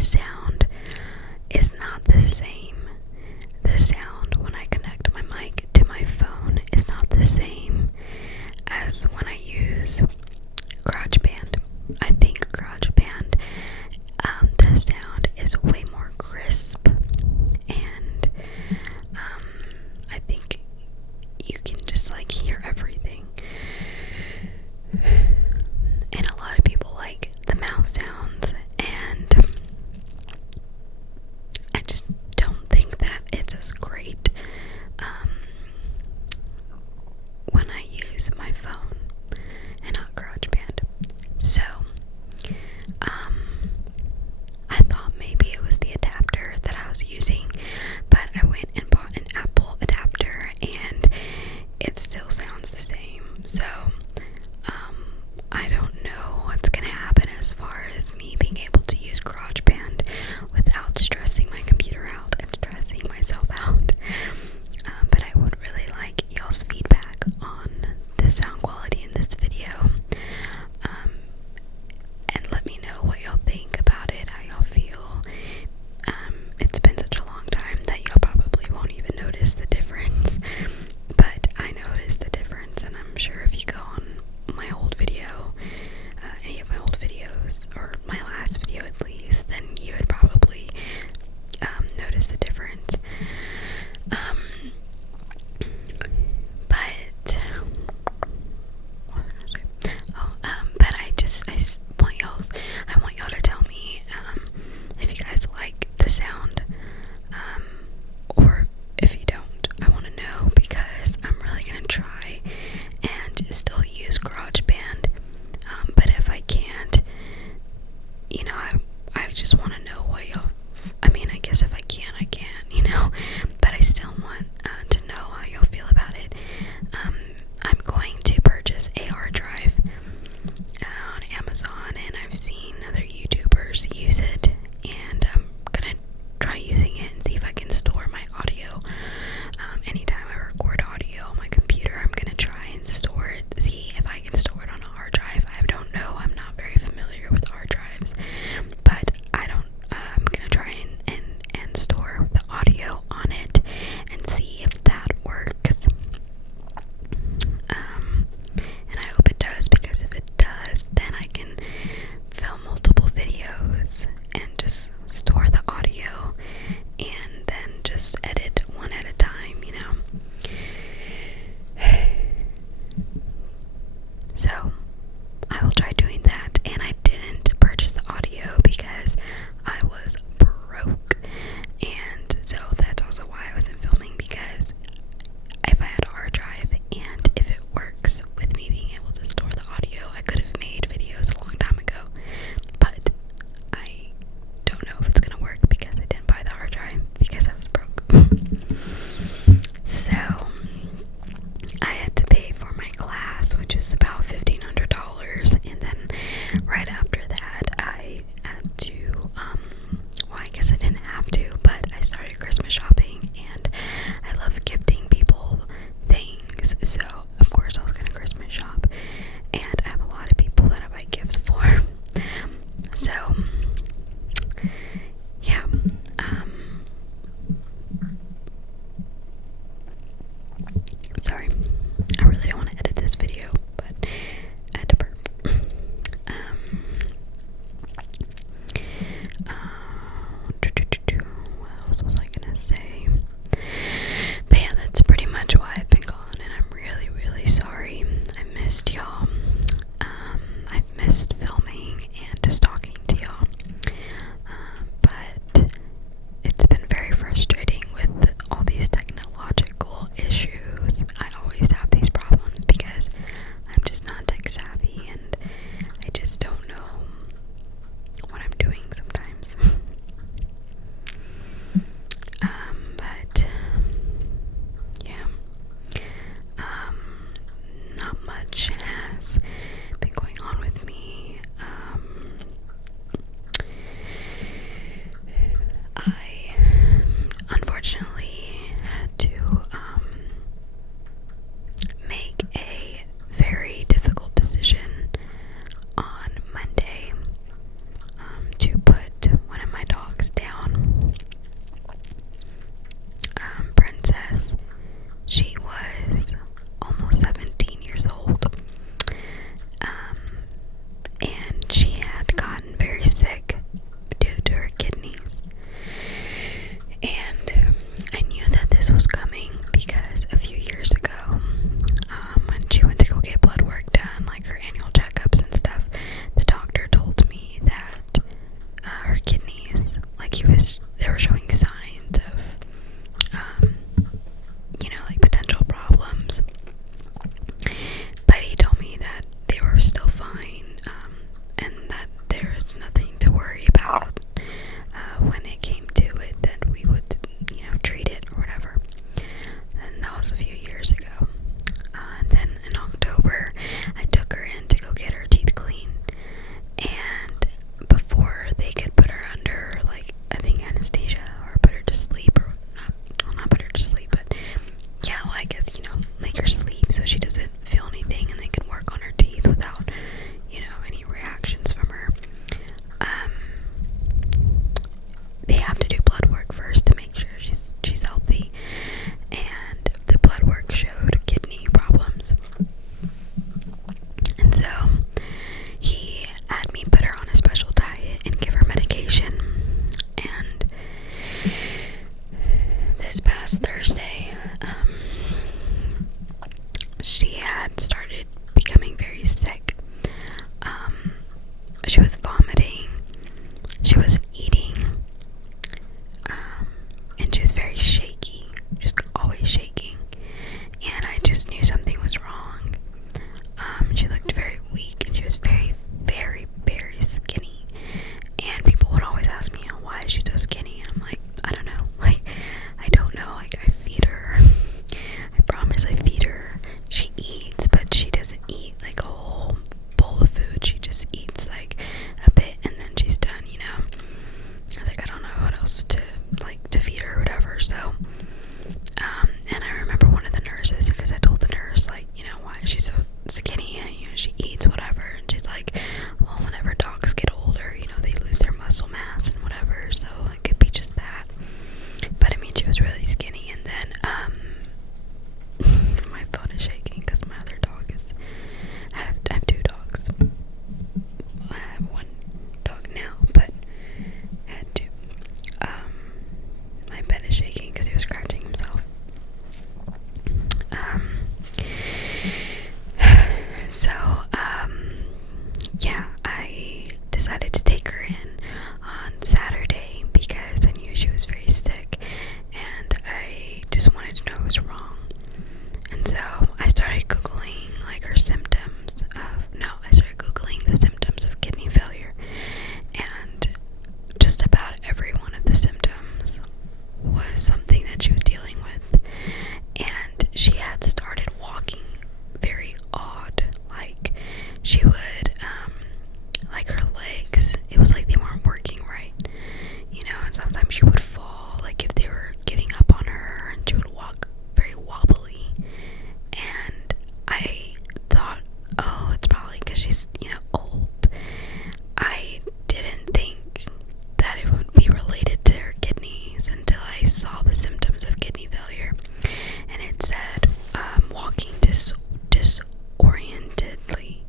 sound is not the same. The sound when I connect my mic to my phone is not the same as when I use GarageBand. I think GarageBand, the sound is way more crisp, and I think you can just like hear everything. And a lot of people like the mouth sounds, and sometimes she would fall, like if they were giving up on her, and she would walk very wobbly. And I thought, oh, it's probably because she's, old. I didn't think that it would be related to her kidneys until I saw the symptoms of kidney failure. And it said walking disorientedly,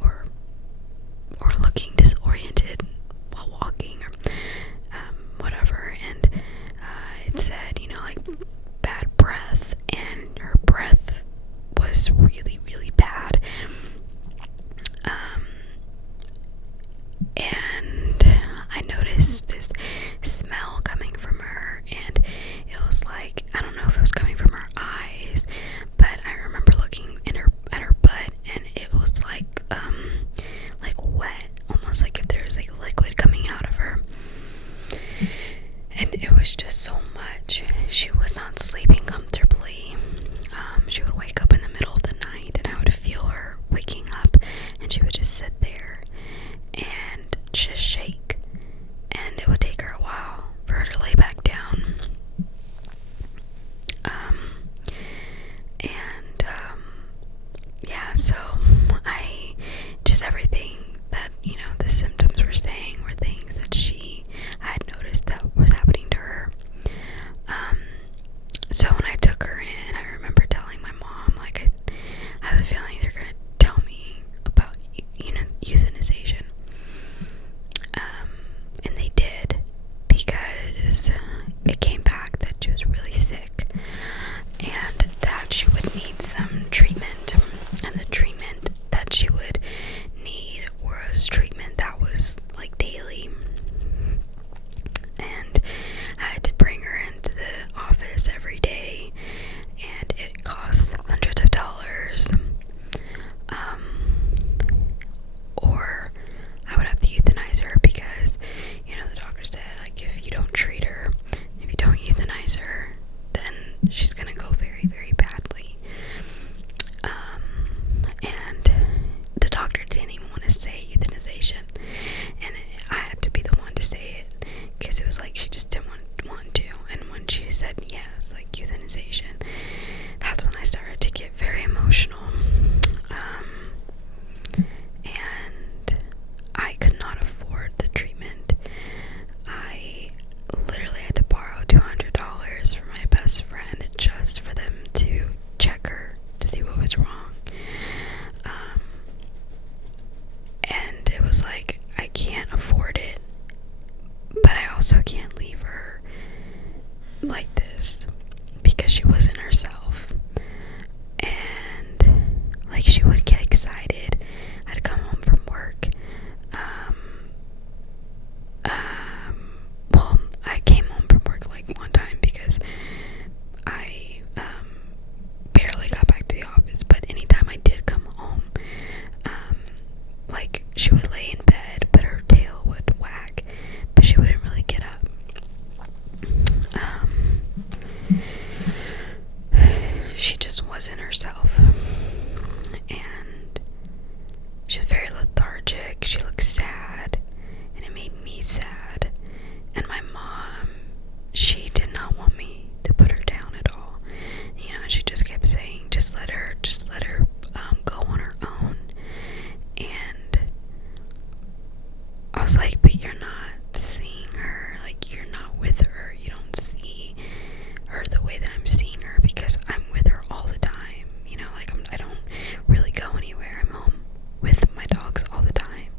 or looking disoriented while walking, or whatever. And it said, like bad breath, and her breath was really, really bad. And I noticed this smell coming from her, and it was like, I don't know if it was coming from her eyes, but I remember looking at her butt, and it was like wet, almost like if there was like liquid coming out of her. And it was just so much. She was not sleeping comfortably. She would wake up in the middle of the night, and I would feel her waking up, and she would just sit there and just shake, and it would take her a while for her to lay back down. Yeah, so everything that, the symptoms were saying were things that I had noticed that was happening to her. So when I took her in, I remember telling my mom, like, I have a feeling they're gonna tell me about, euthanization. And they did, because it came back that she was really sick, and that she would need some treatment, and the treatment that she would need was treatment that was like daily. And I had to bring her into the office every day, and it cost hundreds of dollars. Or I would have to euthanize her, because the doctor said, like, if you don't treat her, if you don't euthanize her, then she's gonna go very, very badly. And the doctor didn't even want to say euthanization, and I had to be the one to say it, because it was like she just didn't want to. And when she said yes, like euthanization, that's when I started to get very emotional. And I could not afford the treatment. I literally had to borrow $200 from my best friend just for them to check her to see what was wrong. And it was like, I can't afford it, but I also can't leave her like this, because she wasn't herself. And like, she would get excited. I'd come home from work. Well, I came home from work like one time, because I barely got back to the office. But anytime I did come home, like, she would lay in bed, but her tail would wag, but she wouldn't really get up. She just wasn't herself, and she was very lethargic. She looked sad, and it made me sad. And my mom, she did not want me to put her down at all. She just kept saying, just let her go on her own. And I was like, but you're not seeing her, like, you're not with her. You don't see her the way that I'm seeing her, because I'm with her all the time. I don't really go anywhere. I'm home with my dogs all the time,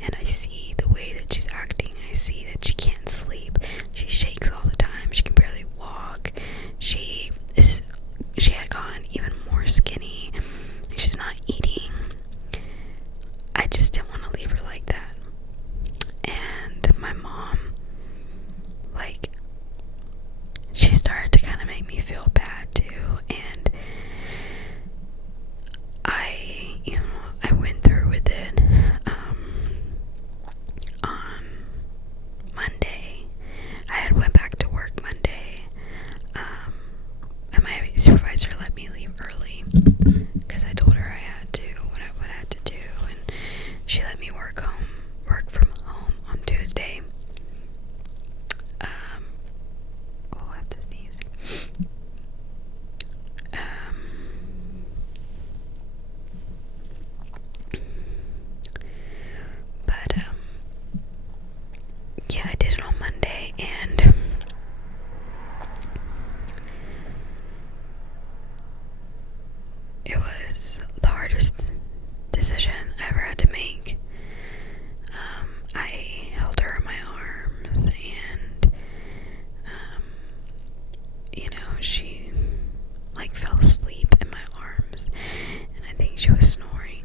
and I see the way that she's acting. I see that she can't sleep. She shakes all the time. She can barely walk. She had gotten even more skinny. She's not eating. I just didn't want to leave her like that. And my mom, like, she started to kind of make me feel bad too. And I went through with it. On Monday, I had went back to work Monday, and my supervisor let me leave early, because I told her I had to, what I had to do, and she let me work from home on Tuesday. she like fell asleep in my arms, and I think she was snoring.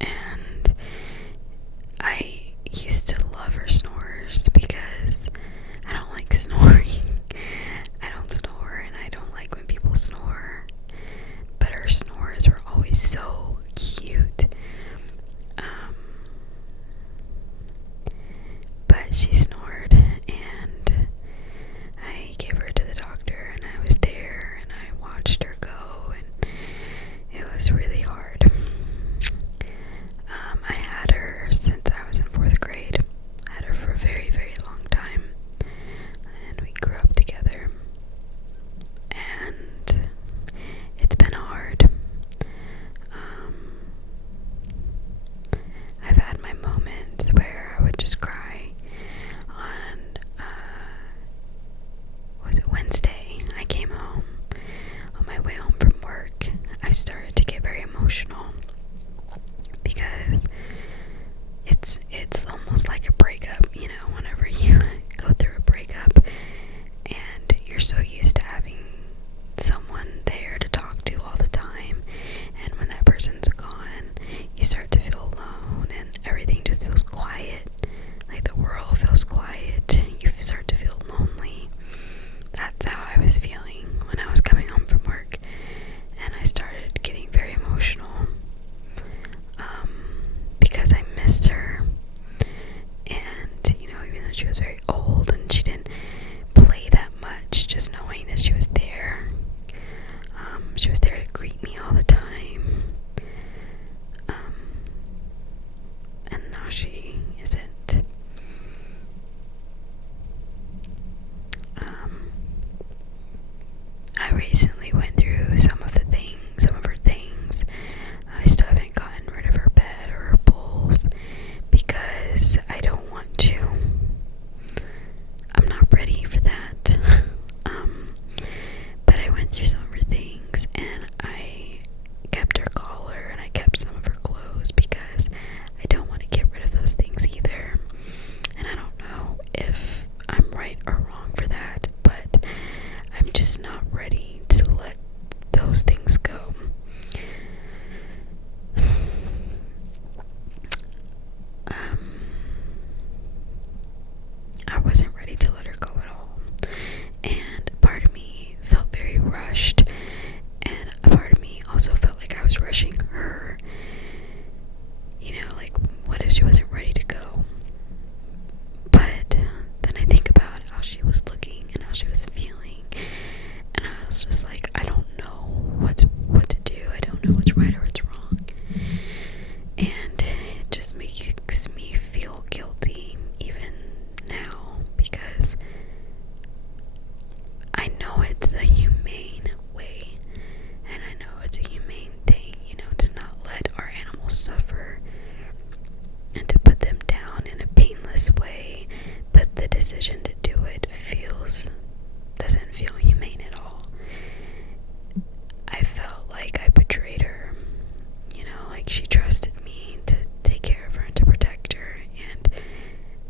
And I used to love her snores because I don't like snoring. I don't snore, and I don't like when people snore. But her snores were always so cute. But she snored, and I gave her to the doctor, and I was there, and I watched her go, and it was really hard. I had her since I was in 4th grade. I had her for a very, very long time, and we grew up together, and it's been hard. I've had my moments where I would just cry. On was it Wednesday? I came home. On my way home from work, I started to get very emotional because it's almost like a breakup, you know, whenever you go through a breakup and you're so used to having someone there to talk to all the time, and when that person's gone, you start to feel alone and everything just feels quiet. Like the world feels quiet. You start to feel lonely. That's how I was feeling when I was coming home from work, and I started getting very emotional because I missed her. And you know, even though she was very old and she didn't play that much, just knowing that she was there to greet me all the time. And now she isn't. I recently went through some of her things. I still haven't gotten rid of her bed or her bowls because I don't want to. I'm not ready for that. But I went through some of her things, and I kept her collar and I kept some of her clothes because I don't want to get rid of those things either. And I don't know if I'm right or wrong for that, but I'm just not ready to let those things go. I wasn't ready to let her go at all. And a part of me felt very rushed, and a part of me also felt like I was rushing her. You know, like, what if she wasn't ready to go? But then I think about how she was looking and how she was feeling, and I was just like, I don't know what to do. I don't know what's right or what's wrong. And it just makes me feel guilty even now, because I know it's a humane way, and I know it's a humane thing, you know, to not let our animals suffer and to put them down in a painless way, but the decision to do it doesn't feel humane at all. I felt like I betrayed her, you know, like she trusted me to take care of her and to protect her, and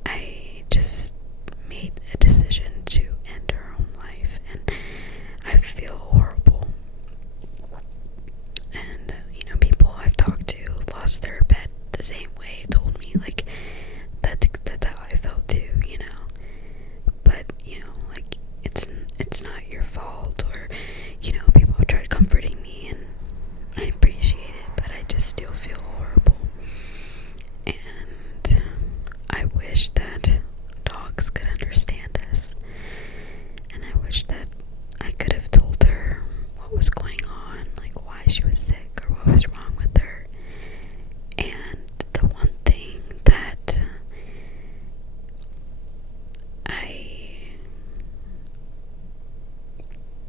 I just made a decision to end her own life, and I feel horrible. And you know, people I've talked to who lost their pet the same way told me like that's how I felt too, you know. But you know, like it's not your fault, or you know, people have tried comforting me, and I appreciate it, but I just still feel horrible. And I wish that dogs could understand us, and I wish that I could have told her what was going on, like why she was sick or what was wrong with her. And the one thing that I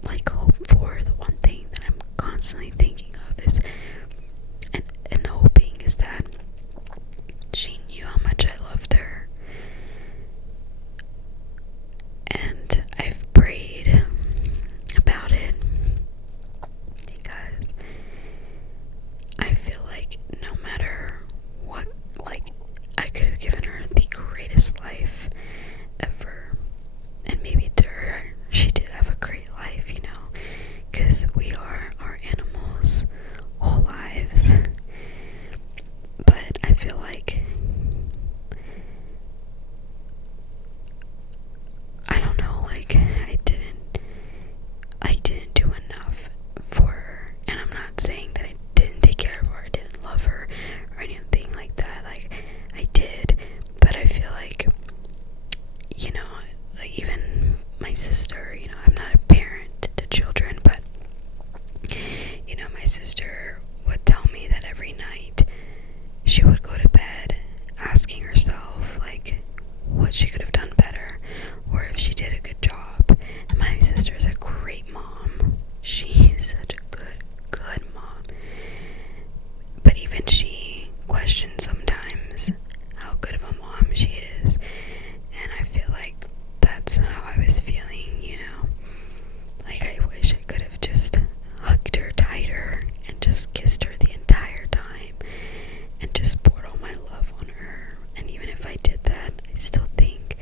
like hope for, the one thing that I'm constantly thinking of is and hoping is that she knew how much I loved her. And I've prayed about it because I feel like no matter what, like, I could have given her the greatest life ever. And maybe to her, she did have a great that's how I was feeling, you know. Like, I wish I could have just hugged her tighter and just kissed her the entire time and just poured all my love on her. And even if I did that, I still think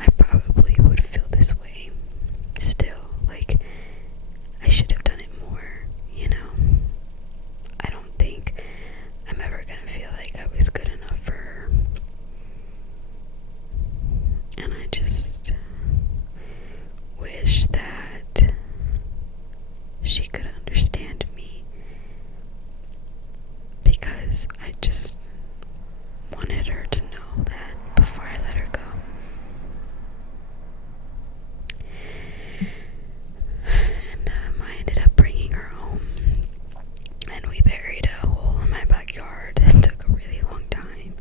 I probably would feel this way still. Like, I should have done it more, you know. I don't think I'm ever gonna feel like I was good enough for her. And I just wish that she could understand me, because I just wanted her to know that before I let her go. And I ended up bringing her home, and we buried a hole in my backyard. It took a really long time,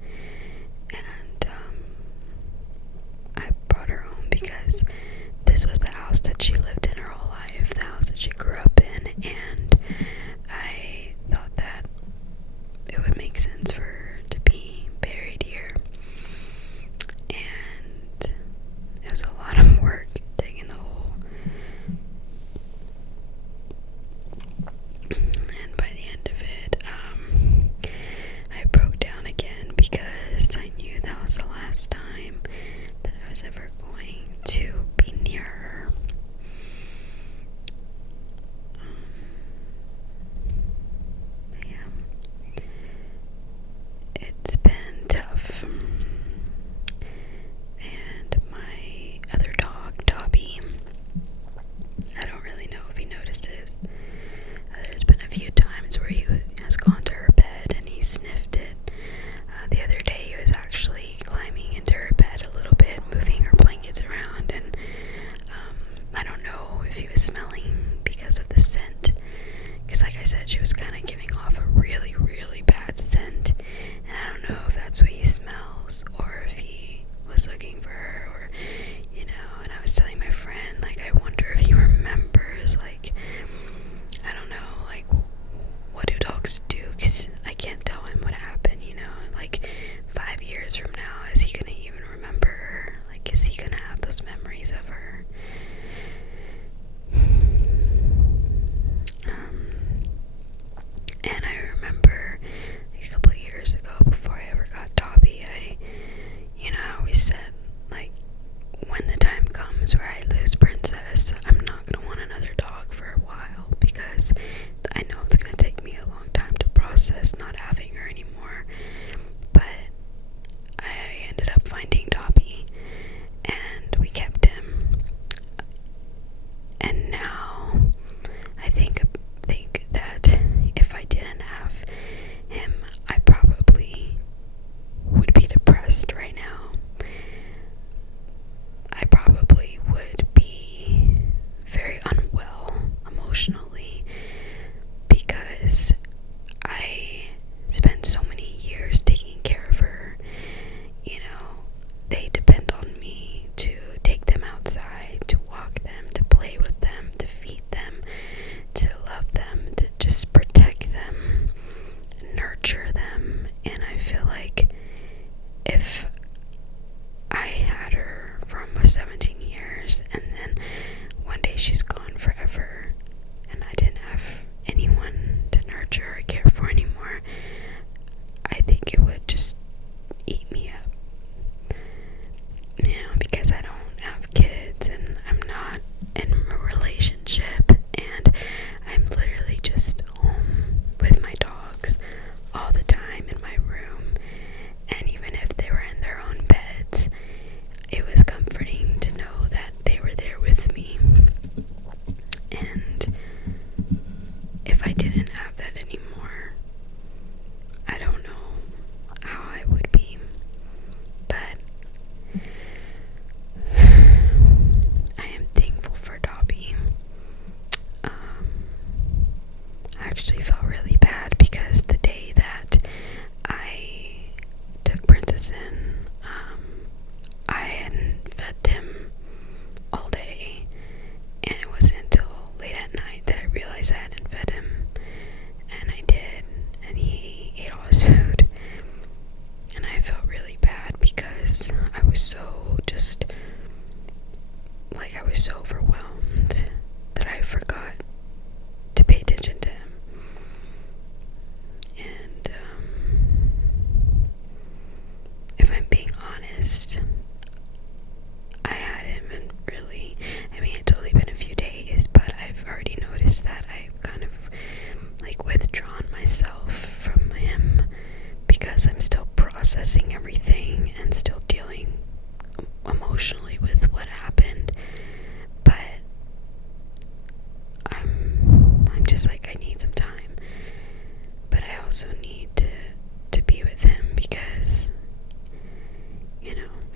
and I brought her home because this was the house that she lived in her whole life, the house that she grew up in, and I thought that it would make sense for her to be buried here. And it was a lot of work digging the hole. And by the end of it, I broke down again because I knew that was the last time that I was ever going to be near her. Yeah. It's been tough. And my other dog, Dobby, I don't really know if he notices. There's been a few times where he has gone to her bed and he sniffed it. The other day he was actually climbing into her bed a little bit, moving her blankets around, and I don't know if he was smelling because of the scent, because like I said, she was kind of giving off a really, really bad scent, and I don't know if that's what he smells or if he was looking for her, or, you know. And I was telling my friend, like, I wonder if he remembers, like, I don't know, like, what do dogs do? Because I can't tell him what happened, you know. Like, 5 years from now, is he gonna even remember her? Like, is he gonna have those memories of her? And I remember like, a couple of years ago, before I ever got Dobby, I always said, like, when the time comes where I lose Princess, I'm not gonna want another dog for a while, because I know it's gonna take me a long time to process not having her anymore. But I ended up finding Dobby, and we kept him. And now I think that if I didn't have him, I probably would be depressed right now. I probably would be very unwell emotionally, because I spent so many years taking care of her. You know, they depend on me to take them outside, to walk them, to play with them, to feed them, to love them, to just protect them, nurture them. And I feel like if I had her for almost 17 years and then one day she's gone forever and I didn't have anyone to nurture or care for anymore, I think it would just eat me up. You know, because I don't have kids and I'm not in a relationship, and I'm literally just home with my dogs all the time in my room. And even if they were in their own beds, it was comforting to know that they were there with me. was so overwhelmed that I forgot to pay attention to him. And if I'm being honest, I hadn't really, it's only been a few days, but I've already noticed that I've kind of like withdrawn myself from him because I'm still processing everything and still dealing emotionally with what happened. But I'm just like, I need some time, but I also need to be with him because,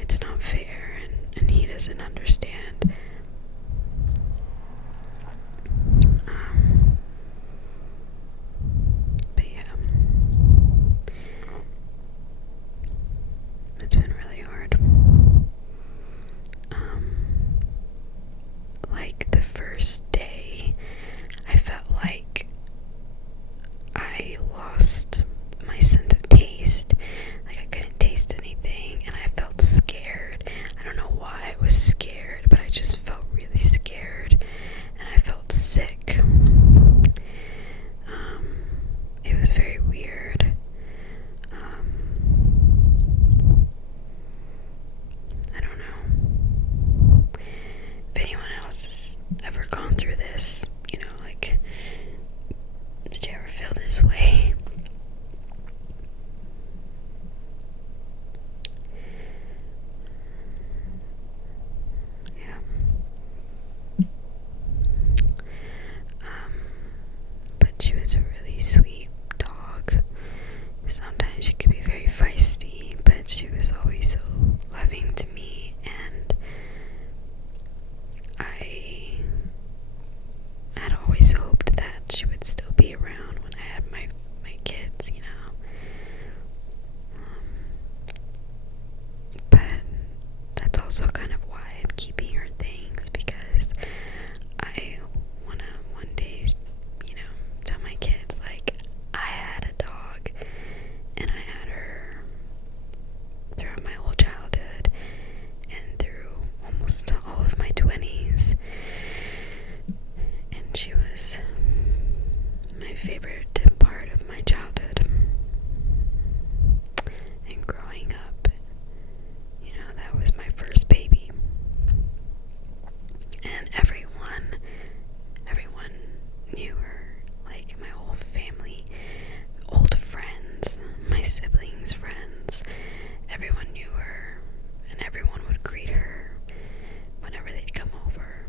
it's not fair, and he doesn't understand. But yeah, it's been really hard. Like the first day, I felt like I lost my sense of taste. Like I couldn't taste anything, and I felt scared. I don't know why I was scared, but I just felt really scared, and I felt sick. It was very weird. I don't know if anyone else has ever gone through this, like, did you ever feel this way? Yeah. But she was a really sweet dog. Sometimes she could be very feisty, but she was always so loving to me, and I had always hoped that she would still be around when I had my kids, but that's also kind of why I'm keeping her things, because I want to one day, tell my kids, like, I had a dog, and I had her throughout my whole childhood, and through almost all of my 20s, and she was my favorite part of my childhood. And growing up, that was my first baby, and everyone knew her. Like my whole family, old friends, my siblings' friends, everyone knew her, and everyone would greet her whenever they'd come over.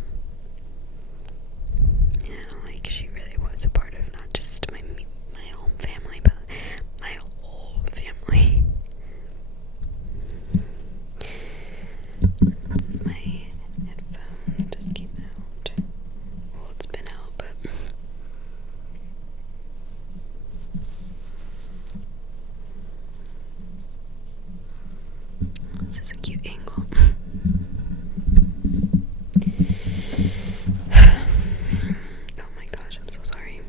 Like she really was a part of not just my own family, but my whole family. My headphone just came out. Well, it's been out, but this is a cute angle. Oh my gosh, I'm so sorry.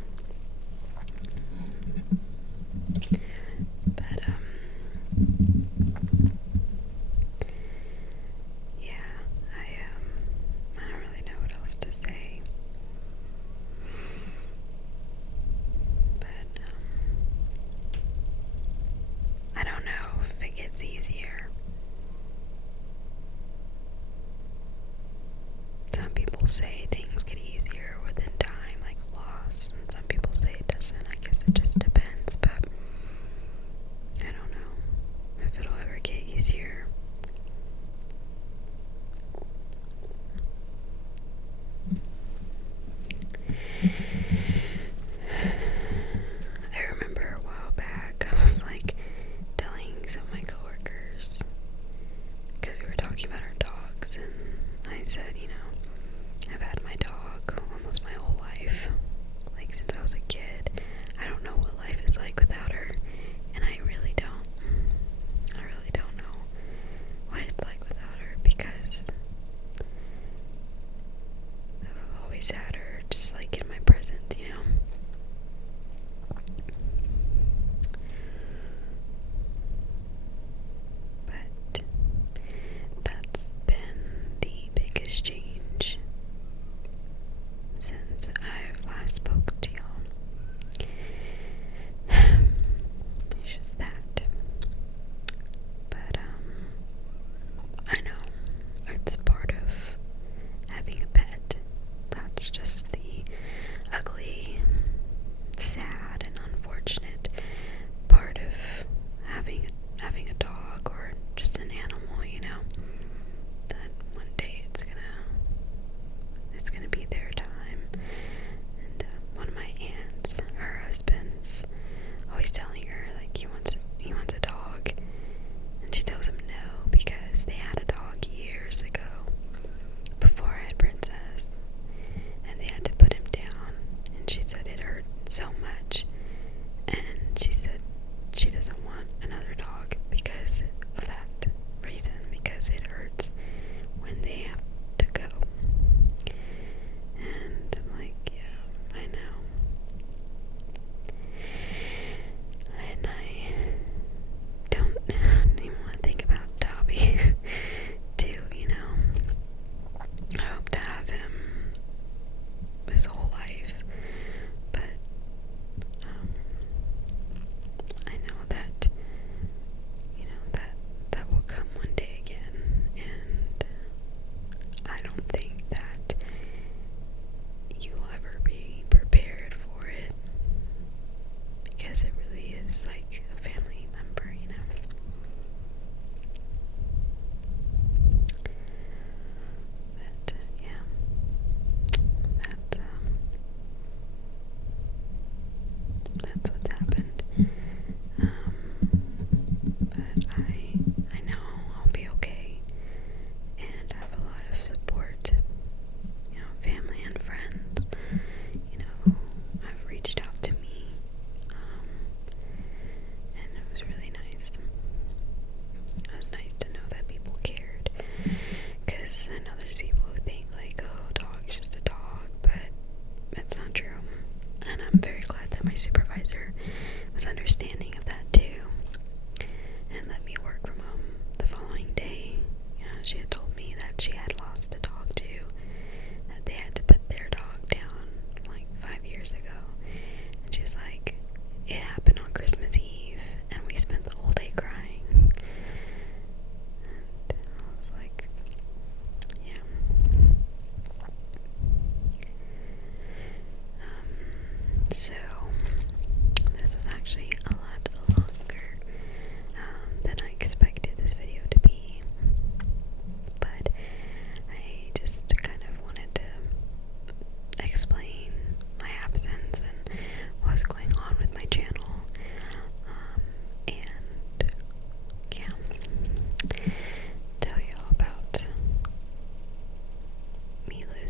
But yeah, I don't really know what else to say. But I don't know if it gets easier. Some people say things get easier within time, like loss, and some people say it doesn't. I guess it just depends, but I don't know if it'll ever get easier. I remember a while back, I was like telling some of my coworkers, because we were talking about our dogs, and I said, I've had my dog almost my whole life, like since I was a kid. I don't know what life is like without her, and I really don't know what it's like without her, because I've always had her just like in my presence, But that's been the biggest change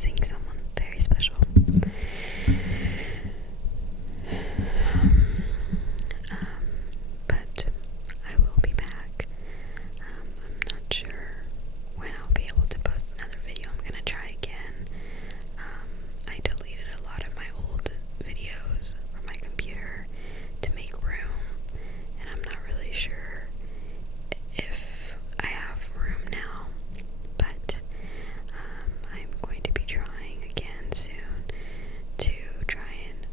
losing someone very special. But I will be back. I'm not sure when I'll be able to post another video. I'm gonna try again. I deleted a lot of my old videos from my computer to make room, and I'm not really sure if I have room now, but I'm going to be trying again soon to try and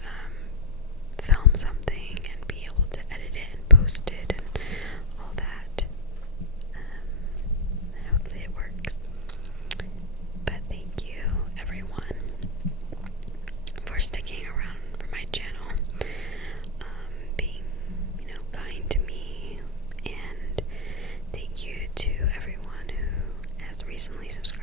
film something and be able to edit it and post it and all that. And hopefully it works. But thank you everyone for sticking around for my channel, being, kind to me, and thank you to everyone who has recently subscribed.